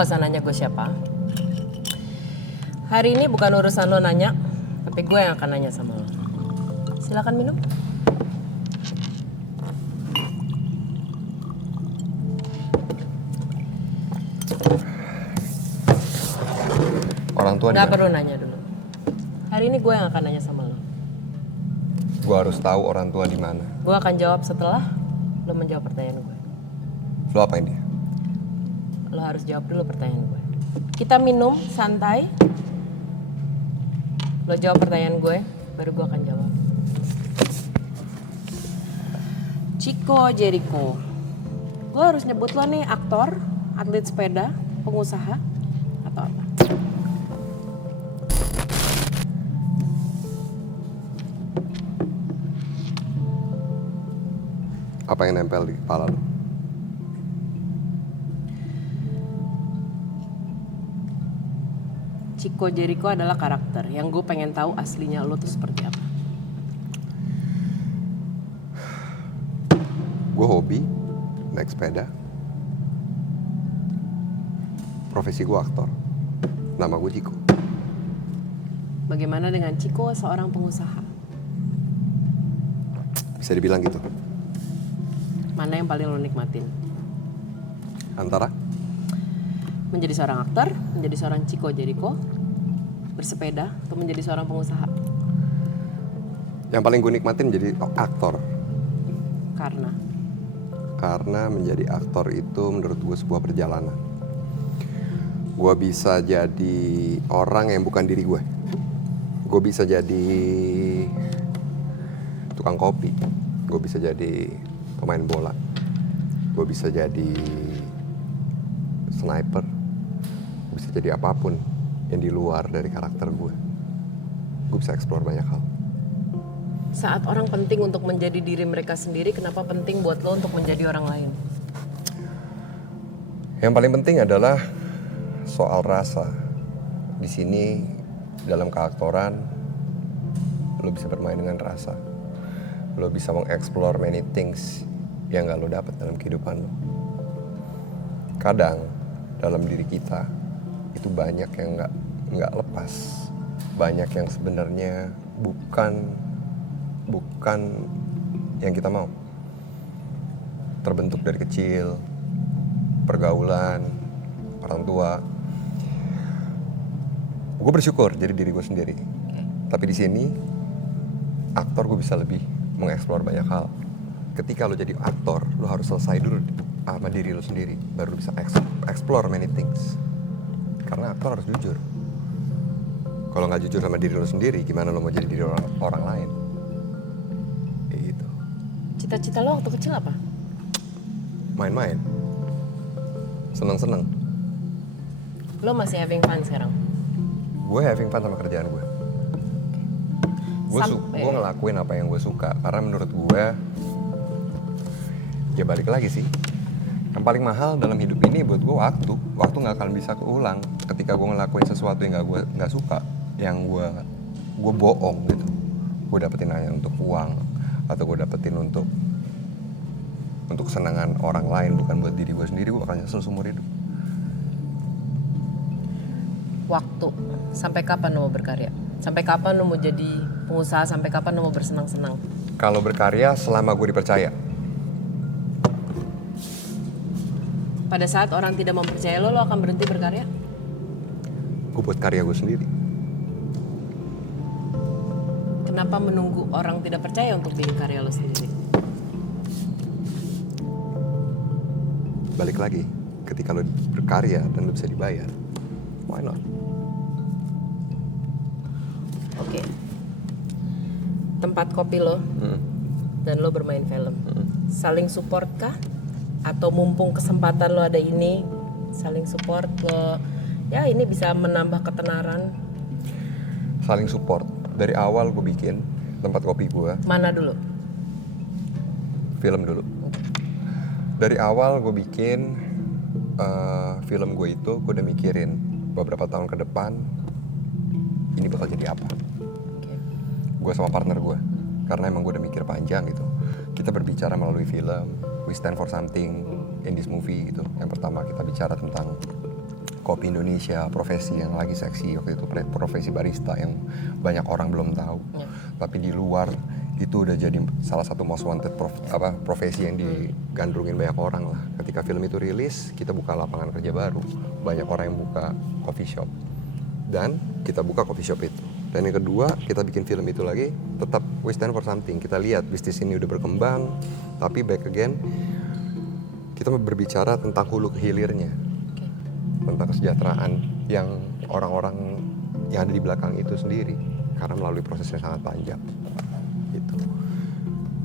gak usah nanya gue siapa. Hari ini bukan urusan lo nanya, tapi gue yang akan nanya sama lo. Silakan minum. Orang tua Gak perlu nanya dulu. Hari ini gue yang akan nanya sama lo. Gue harus tahu orang tua di mana. Gue akan jawab setelah lo menjawab pertanyaan gue. Lo apain dia? Lo harus jawab dulu pertanyaan gue. Kita minum santai. Lo jawab pertanyaan gue, baru gue akan jawab. Chico Jericho. Gue harus nyebut lo nih aktor, atlet sepeda, pengusaha, atau apa? Apa yang nempel di kepala lo? Chico Jericho adalah karakter yang gue pengen tahu aslinya lo tuh seperti apa. Gue hobi naik sepeda. Profesi gue aktor. Nama gue Chico. Bagaimana dengan Chico seorang pengusaha? Bisa dibilang gitu. Mana yang paling lo nikmatin? Antara Menjadi seorang aktor, menjadi seorang Chico Jericho, bersepeda, atau menjadi seorang pengusaha? yang paling gue nikmatin jadi aktor. Karena menjadi aktor itu menurut gue sebuah perjalanan. Gue bisa jadi orang yang bukan diri gue. Gue bisa jadi tukang kopi. Gue bisa jadi pemain bola. Gue bisa jadi sniper. Gue bisa jadi apapun yang di luar dari karakter gue. Gue bisa explore banyak hal. Saat orang penting untuk menjadi diri mereka sendiri, kenapa penting buat lo untuk menjadi orang lain? Yang paling penting adalah soal rasa. Di sini dalam keaktoran lo bisa bermain dengan rasa. Lo bisa mengeksplor many things yang gak lo dapat dalam kehidupan lo. Kadang dalam diri kita itu banyak yang nggak lepas, banyak yang sebenarnya bukan yang kita mau. Terbentuk dari kecil, pergaulan, orang tua. Gue bersyukur jadi diri gue sendiri. Tapi di sini aktor gue bisa lebih mengeksplor banyak hal. Ketika lo jadi aktor, lo harus selesai dulu sama diri lo sendiri, baru bisa explore many things. Karena aktor harus jujur. Kalau nggak jujur sama diri lo sendiri, gimana lo mau jadi diri orang lain? Kayak gitu. Cita-cita lo waktu kecil apa? Main-main, seneng-seneng. Lo masih having fun sekarang? Gue having fun sama kerjaan gue. Gue ngelakuin apa yang gue suka. Karena menurut gue, ya balik lagi sih. Yang paling mahal dalam hidup ini buat gue waktu. Waktu nggak akan bisa keulang. Ketika gue ngelakuin sesuatu yang nggak suka, yang gue bohong gitu. Gue dapetin hanya untuk uang, atau gue dapetin untuk kesenangan orang lain, bukan buat diri gue sendiri. Gue bakal nyesel seumur hidup. Waktu. Sampai kapan lo mau berkarya? Sampai kapan lo mau jadi pengusaha? Sampai kapan lo mau bersenang-senang? Kalau berkarya selama gue dipercaya. Pada saat orang tidak mempercayai lo akan berhenti berkarya? Gue buat karya gue sendiri. Kenapa menunggu orang tidak percaya untuk bikin karya lo sendiri? Balik lagi, ketika lo berkarya dan lo bisa dibayar, why not? Oke. Tempat kopi lo dan lo bermain film. Saling support kah? Atau mumpung kesempatan lo ada ini, saling support lo, ya ini bisa menambah ketenaran? Saling support. Dari awal gue bikin tempat kopi gue. Mana dulu? Film dulu. Dari awal gue bikin film gue itu, gue udah mikirin beberapa tahun ke depan ini bakal jadi apa. Gue sama partner gue, karena emang gue udah mikir panjang gitu. Kita berbicara melalui film, we stand for something in this movie gitu. Yang pertama kita bicara tentang kopi Indonesia, profesi yang lagi seksi waktu itu, profesi barista yang banyak orang belum tahu. Tapi di luar itu udah jadi salah satu most wanted profesi yang digandrungin banyak orang lah. Ketika film itu rilis, kita buka lapangan kerja baru, banyak orang yang buka coffee shop, dan kita buka coffee shop itu. Dan yang kedua, kita bikin film itu lagi, tetap we stand for something. Kita lihat bisnis ini udah berkembang, tapi back again kita berbicara tentang hulu ke hilirnya, tentang kesejahteraan yang orang-orang yang ada di belakang itu sendiri, karena melalui prosesnya sangat panjang gitu.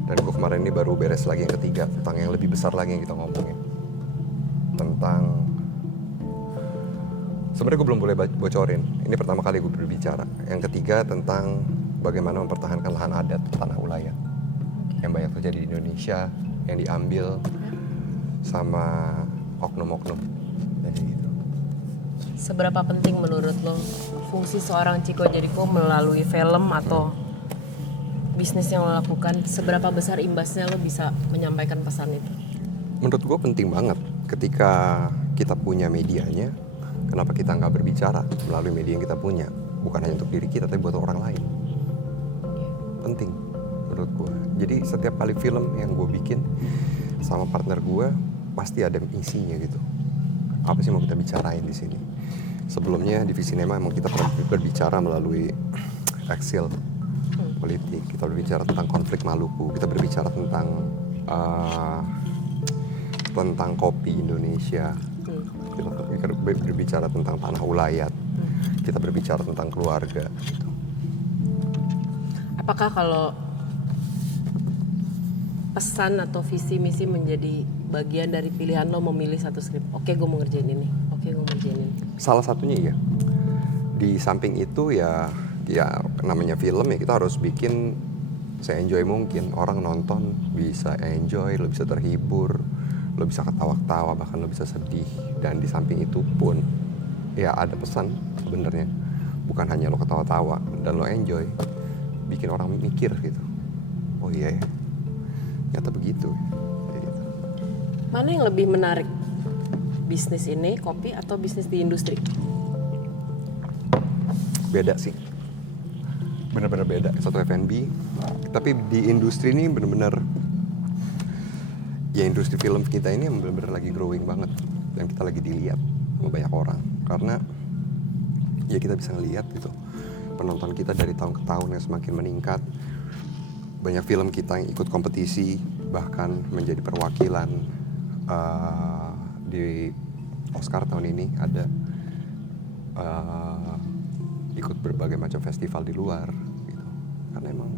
Dan gue kemarin ini baru beres lagi yang ketiga, tentang yang lebih besar lagi yang kita ngomongin, tentang sebenarnya gue belum boleh bocorin, ini pertama kali gue berbicara. Yang ketiga tentang bagaimana mempertahankan lahan adat tanah ulayat yang banyak terjadi di Indonesia, yang diambil sama oknum-oknum. Jadi gitu. Seberapa penting menurut lo fungsi seorang Chico Jericho melalui film atau bisnis yang lo lakukan? Seberapa besar imbasnya lo bisa menyampaikan pesan itu? Menurut gue penting banget ketika kita punya medianya. Kenapa kita nggak berbicara melalui media yang kita punya? Bukan hanya untuk diri kita, tapi buat orang lain. Penting menurut gue. Jadi setiap kali film yang gue bikin sama partner gue, pasti ada isinya gitu. Apa sih mau kita bicarain di sini? Sebelumnya di Visinema emang kita pernah berbicara melalui eksil politik. Kita berbicara tentang konflik Maluku. Kita berbicara tentang kopi Indonesia. Kita berbicara tentang tanah ulayat. Kita berbicara tentang keluarga gitu. Apakah kalau pesan atau visi misi menjadi bagian dari pilihan lo memilih satu skrip? Oke, gue mau ngerjain ini. Oke, gue mau ngerjain ini. Salah satunya iya. Di samping itu ya namanya film ya, kita harus bikin se-enjoy mungkin. Orang nonton bisa enjoy, lo bisa terhibur, lo bisa ketawa-ketawa, bahkan lo bisa sedih. Dan di samping itu pun ya ada pesan sebenarnya, bukan hanya lo ketawa-tawa dan lo enjoy, bikin orang mikir gitu. Oh iya ya, ternyata begitu gitu. Mana yang lebih menarik, bisnis ini kopi atau bisnis di industri? Beda sih, bener-bener beda. Satu F&B, tapi di industri ini bener-bener ya, industri film kita ini yang bener-bener lagi growing banget, dan kita lagi dilihat sama banyak orang, karena ya kita bisa ngelihat gitu penonton kita dari tahun ke tahun yang semakin meningkat. Banyak film kita yang ikut kompetisi, bahkan menjadi perwakilan di Oscar tahun ini, ada ikut berbagai macam festival di luar gitu. Karena emang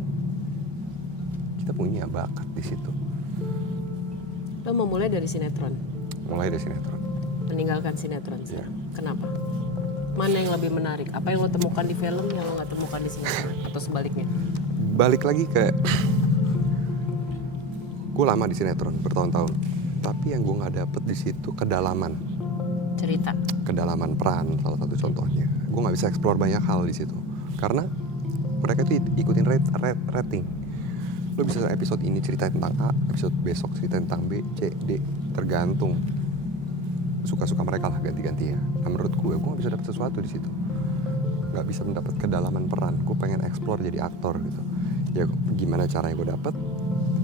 kita punya bakat di situ. Lo memulai dari sinetron? Mulai dari sinetron. Meninggalkan sinetron? Iya. Kenapa? Mana yang lebih menarik? Apa yang lo temukan di film yang lo gak temukan di sinetron? Atau sebaliknya? Balik lagi ke gue lama di sinetron bertahun-tahun, tapi yang gue nggak dapet di situ kedalaman Cerita? Kedalaman peran salah satu contohnya. Gue nggak bisa explore banyak hal di situ karena mereka tuh ikutin rating. Lo bisa episode ini cerita tentang A, episode besok cerita tentang B, C, D, tergantung suka-suka mereka lah ganti-gantinya. Nah menurut gue nggak bisa dapet sesuatu di situ, nggak bisa mendapat kedalaman peran. Gue pengen explore jadi aktor gitu. Ya gimana caranya gue dapet?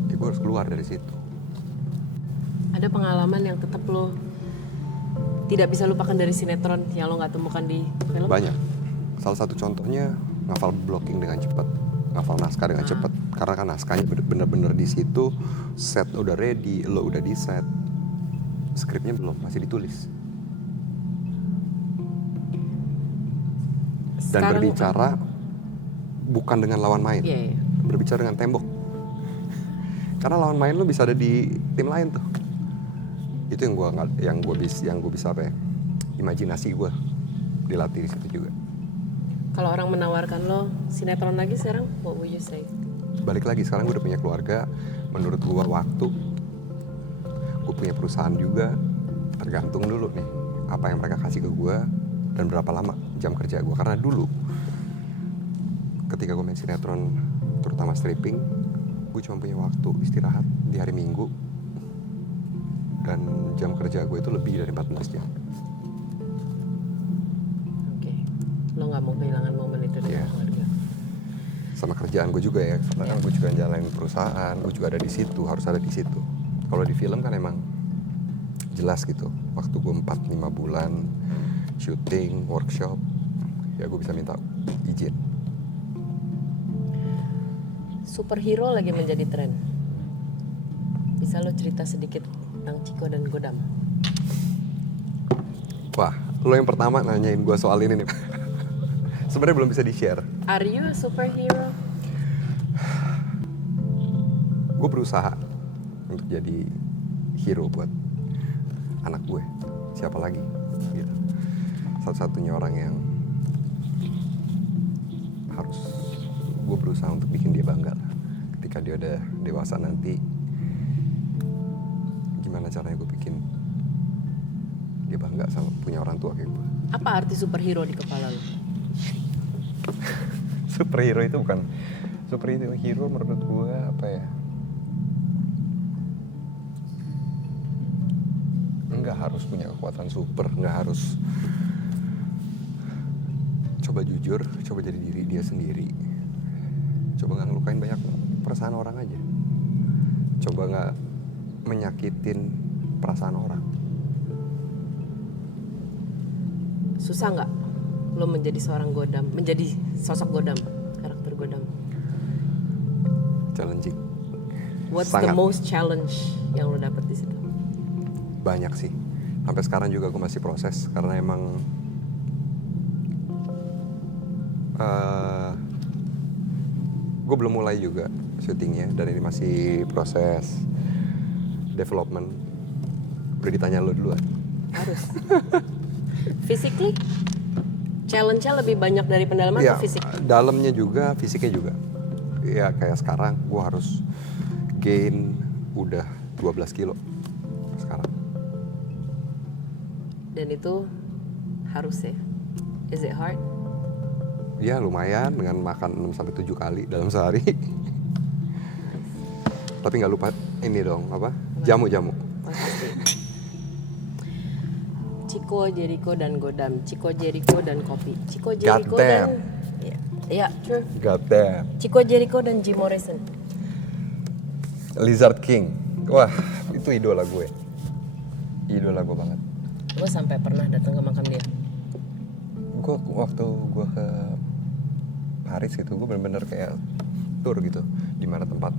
Ya gue harus keluar dari situ. Ada pengalaman yang tetap lo tidak bisa lupakan dari sinetron yang lo nggak temukan di film? Banyak. Salah satu contohnya ngafal blocking dengan cepat, ngafal naskah dengan cepat. Karena kan naskahnya bener-bener di situ, set udah ready, lo udah di set, skripnya belum, masih ditulis. Dan Sekarang berbicara bukan dengan lawan main, Iya. berbicara dengan tembok. Karena lawan main lo bisa ada di tim lain tuh. Itu yang gue bisa apa ya? Imajinasi gue dilatih di situ juga. Kalau orang menawarkan lo sinetron lagi sekarang, what would you say? Balik lagi, sekarang gue udah punya keluarga. Menurut gue waktu, gue punya perusahaan juga. Tergantung dulu nih apa yang mereka kasih ke gue dan berapa lama jam kerja gue. Karena dulu ketika gue main sinetron, terutama stripping, gue cuma punya waktu istirahat di hari Minggu, dan jam kerja gue itu lebih dari 14 jam. nggak mau kehilangan momen itu dengan Iya. keluarga. Sama kerjaan gue juga ya, karena kan gue juga jalanin perusahaan, gue juga ada di situ, harus ada di situ. Kalau di film kan emang jelas gitu, waktu gue 4-5 bulan syuting, workshop, ya gue bisa minta izin. Superhero lagi menjadi tren. Bisa lo cerita sedikit tentang Chico dan Godam? Wah, lo yang pertama nanyain gue soal ini nih. Sebenarnya belum bisa di-share. Are you a superhero? Gue berusaha untuk jadi hero buat anak gue. Siapa lagi? Gitu. Satu-satunya orang yang harus gue berusaha untuk bikin dia bangga lah. Ketika dia udah dewasa nanti, gimana caranya gue bikin dia bangga sama punya orang tua kayak gue. Apa arti superhero di kepala lo? Superhero itu bukan, superhero menurut gue apa ya, nggak harus punya kekuatan super, nggak harus, coba jujur, coba jadi diri dia sendiri, coba nggak ngelukain banyak perasaan orang aja, coba nggak menyakitin perasaan orang. Susah nggak lo menjadi seorang Godam, menjadi sosok Godam, karakter Godam? Challenging. What's Sangat. the most challenge yang lo dapet di situ? Banyak sih. Sampai sekarang juga gue masih proses karena emang gue belum mulai juga syutingnya dan ini masih proses development. Udah ditanya lo duluan. Harus. Physically, challenge-nya lebih banyak dari pendalaman Iya, atau fisik? dalamnya juga, fisiknya juga. Ya kayak sekarang gue harus gain udah 12 kilo sekarang. Dan itu harus ya? Is it hard? Ya lumayan dengan makan 6-7 kali dalam sehari. Tapi nggak lupa ini dong, apa? Jamu-jamu. Pasti. Chico, Jericho, dan Godam. Chico, Jericho, dan kopi. Chico, Jericho, damn. dan... Ya, true. God damn. Chico, Jericho, dan Jim Morrison. Lizard King. Wah, itu idola gue. Idola gue banget. Gue sampai pernah datang ke makam dia. Gue waktu gue ke Paris gitu, gue bener-bener kayak tour gitu. Di mana tempat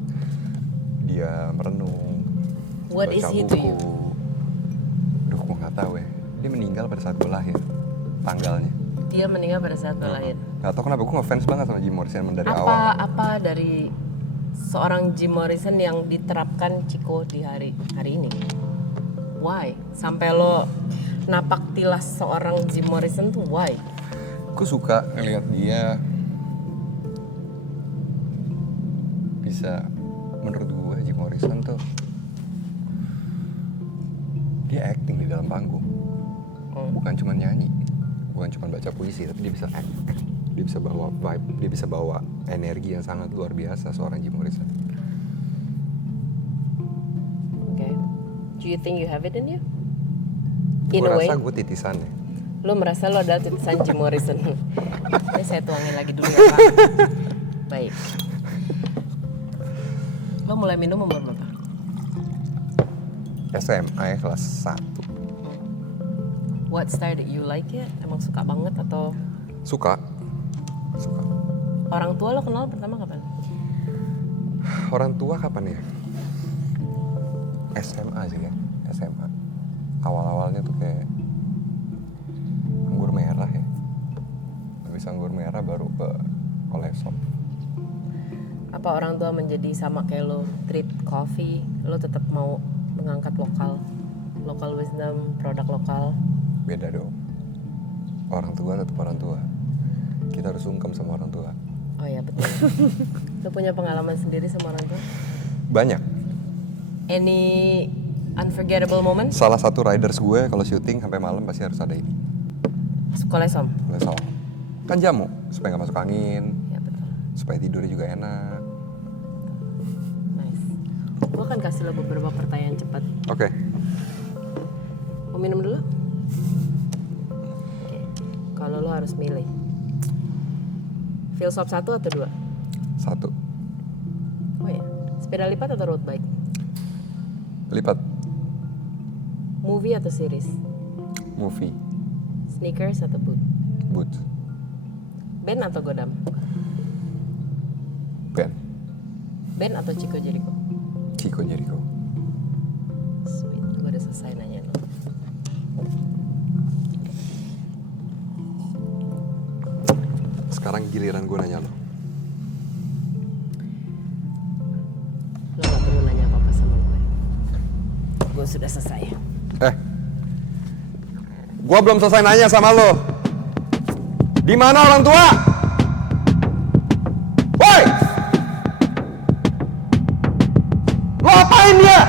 dia merenung. What baca is he buku. to you? Duh, gue nggak tahu ya. Dia meninggal pada saat gue lahir. Tanggalnya. Dia meninggal pada saat gue lahir. Gak tau kenapa gue ngefans banget sama Jim Morrison dari awal. Apa dari seorang Jim Morrison yang diterapkan Chico di hari ini? Why? Sampai lo napak tilas seorang Jim Morrison tuh why? Gue suka ngeliat dia bisa, menurut gue Jim Morrison tuh dia acting di dalam panggung. Bukan cuma nyanyi, bukan cuma baca puisi, tapi dia bisa act. Dia bisa bawa vibe, dia bisa bawa energi yang sangat luar biasa seorang Jim Morrison. Okay. Do you think you have it in you? Gue In a way, rasa gue titisannya. lo merasa lo adalah titisan Jim Morrison. Ini saya tuangin lagi dulu ya Pak. Baik. Lo mulai minum umur berapa? SMA ya, kelas 1. What started you like it? Emang suka banget atau Suka. orang tua lo kenal pertama kapan? Orang tua kapan ya? SMA sih ya, SMA. Awal-awalnya tuh kayak anggur merah ya. Habis anggur merah baru ke kolesop. Apa orang tua menjadi sama kayak lo treat coffee, lo tetap mau mengangkat local wisdom, produk lokal? Beda dong. Orang tua tetap orang tua. Kita harus sungkem sama orang tua. Oh ya betul. Lo punya pengalaman sendiri sama orang tua? Banyak. Any unforgettable moments? Salah satu riders gue kalau syuting sampai malam pasti harus ada ini. Sekolah som? Kolesop. Kan jamu supaya nggak masuk angin, Ya betul. supaya tidurnya juga enak. Nice. Gue akan kasih lo beberapa pertanyaan cepat. Oke. Mau minum dulu? Oke. Kalau lo harus milih Filsop 1 atau 2? 1. Oh ya. Sepeda lipat atau road bike? Lipat. Movie atau series? Movie. Sneakers atau boot? Boot. Band atau Godam? Band. Band atau Chico Jericho? Chico Jericho. Sweet, gue udah selesai nanya lo. Sekarang giliran gue nanya lo. Lo gak perlu nanya apa-apa sama gue. Gue sudah selesai. Gue belum selesai nanya sama lo. Di mana orang tua? Woi! Lo apain dia?